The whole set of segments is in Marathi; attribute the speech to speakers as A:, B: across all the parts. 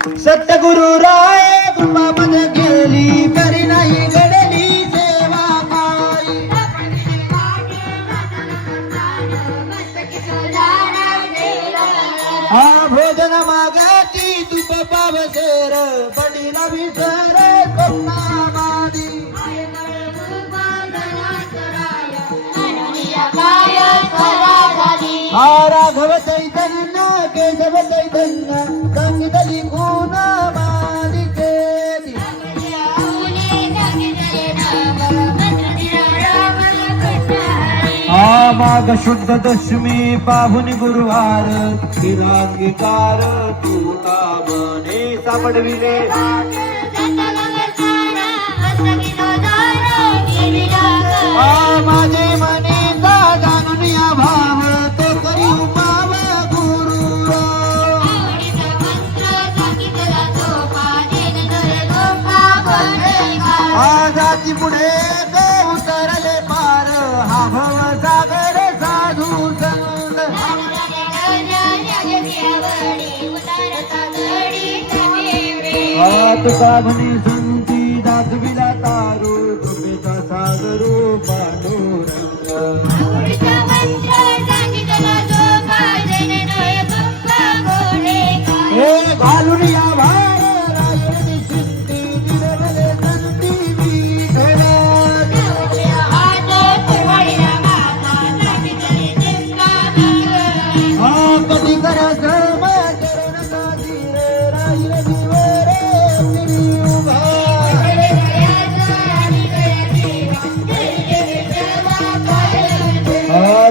A: सतगुरु राय कृपामध्ये गेली करी नाही घडली सेवा काय हा भोजन मागाची तुप पावसेर पडीला विसर स्वप्नामादी हा राघव चैतन्य केशव चैतन्य हा माग शुद्ध दशमी पाहुनी गुरुवार. किरांगीकार तू का बने सापडविले? हा तुका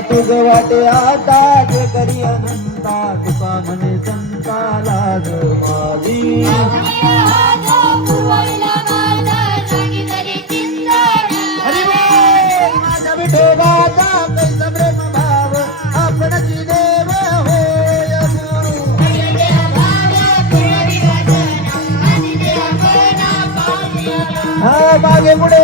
A: तुझ वाटे आता जे करी अनंता तुका म्हणे संताला ग माझी. हरी विठोबाचा कैसा प्रेम भाव आपणची देव होय गुरु हा मागे पुढे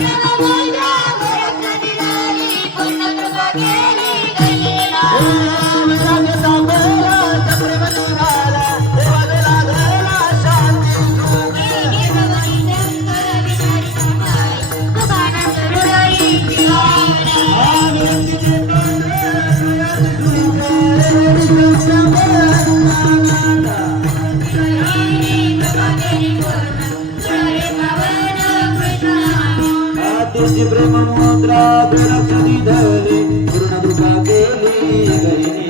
A: ದಾಟಿಸಿ ಪ್ರೇಮ ಮೋದ್ರ ದುರಕ್ಷದಿ ಧಲಿ ಪೂರ್ಣ ದುಃಖ ಕೇಳಿ ಗೈನಿ